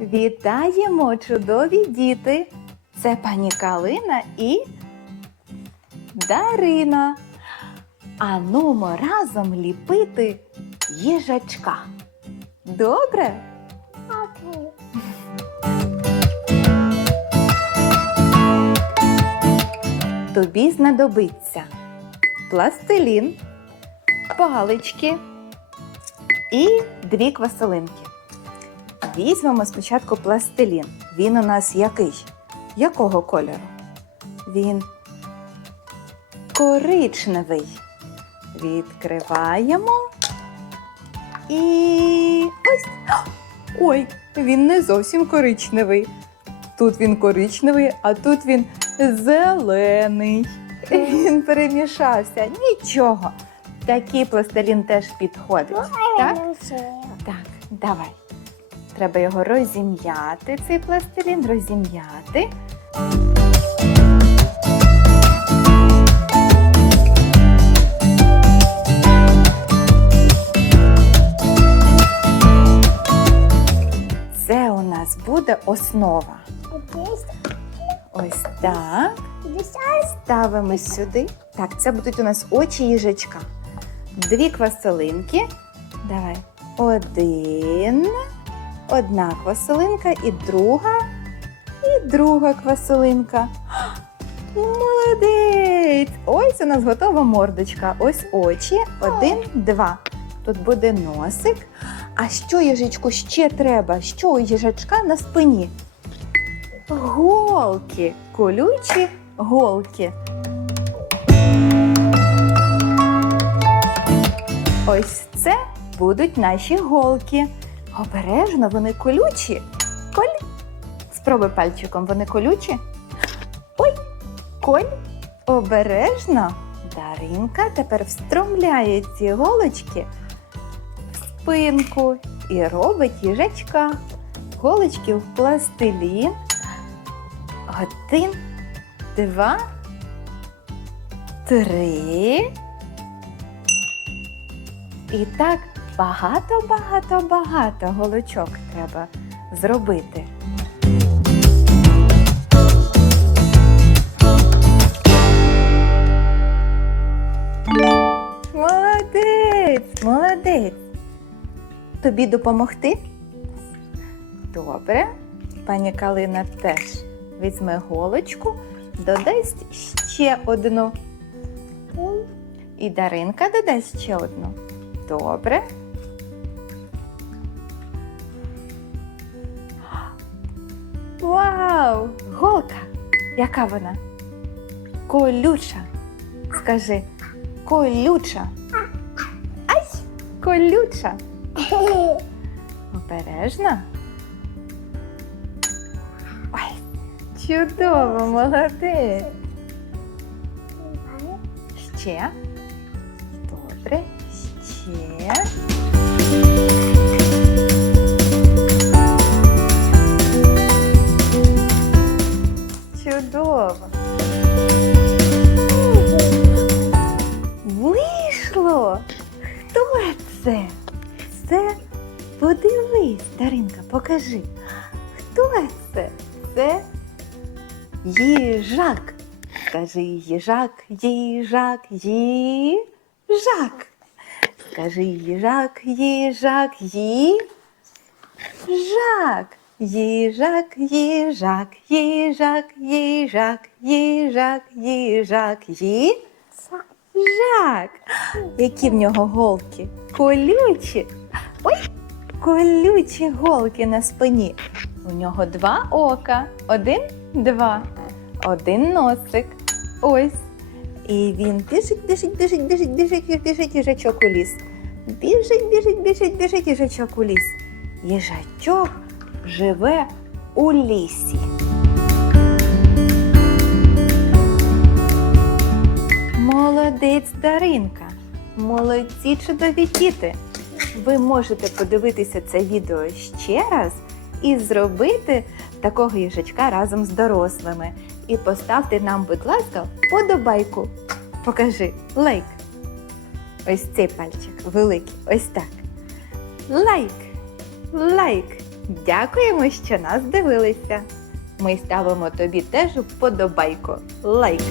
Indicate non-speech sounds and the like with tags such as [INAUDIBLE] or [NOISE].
Вітаємо, чудові діти! Це пані Калина і Дарина. А нумо разом ліпити їжачка. Добре? Тобі знадобиться пластилін, палички і дві квасолинки. Візьмемо спочатку пластилін. Він у нас який? Якого кольору? Він коричневий. Відкриваємо. І ось. Ой, він не зовсім коричневий. Тут він коричневий, а тут він зелений. Він перемішався. Нічого. Такий пластилін теж підходить. Так? Так, давай. Треба його розім'яти, цей пластилін, розім'яти. Це у нас буде основа. Ось так. Ставимо сюди. Так, це будуть у нас очі їжачка. Дві квасолинки. Давай. Один. Одна квасолинка і друга. І друга квасолинка. [GASPS] Молодець! Ось у нас готова мордочка. Ось очі. Один, два. Тут буде носик. А що їжачку ще треба? Що у їжачка на спині? Голки. Колючі голки. Ось це будуть наші голки. Обережно, вони колючі. Коль. Спробуй пальчиком, вони колючі. Ой, коль. Обережно. Даринка тепер встромляє ці голочки в спинку і робить їжачка. Голочки в пластилін. Один, два, три. І так багато, багато, багато голочок треба зробити. Молодець, молодець. Тобі допомогти? Добре. Пані Калина теж візьме голочку, додасть ще одну. І Даринка додасть ще одну. Добре. Вау! Голка! Яка вона? Колюча. Скажи, колюча. Ай! Колюча. Обережно. Ой, чудово, молодець. Ще. Добре. Ще. Це подивись, Даринка, покажи. Хто це? Це їжак. Скажи їжак, їжак, їжак. Скажи їжак, їжак, їжак. Їжак, їжак, їжак, їжак, їжак, їжак, їжак. Які в нього голки? Колючі. Колючі голки на спині. У нього два ока. Один, два. Один носик. Ось. І він біжить, біжить, біжить, біжить, біжить, біжить їжачок у ліс. Біжить, біжить, біжить, біжить їжачок у ліс. Їжачок живе у лісі. Молодець Даринка. Молодці чудові діти. Ви можете подивитися це відео ще раз і зробити такого їжачка разом з дорослими. І поставте нам, будь ласка, подобайку. Покажи лайк. Ось цей пальчик великий. Ось так. Лайк. Лайк. Дякуємо, що нас дивилися. Ми ставимо тобі теж вподобайку. Лайк.